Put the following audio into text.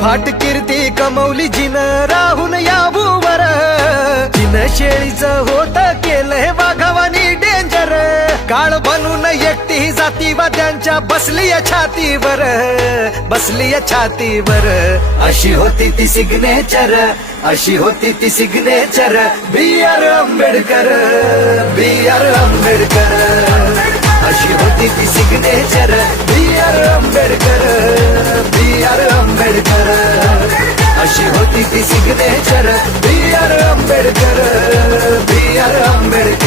अफाट कीर्ती कमवली जिन राहून याबूवर, जिन शेळीचं होत केलंय वाघावानी डेंजर, काळ बनून एकटी जातीवाद्यांच्या बसली छातीवर, बसली छातीवर. अशी होती ती सिग्नेचर, अशी होती ती सिग्नेचर, बी आर आंबेडकर, बी आर आंबेडकर. अशी होती ती सिग्नेचर, बी आर आंबेडकर, बी आर आंबेडकर. अशी होती ती सिग्नेचर, बी आर आंबेडकर, बी आर आंबेडकर.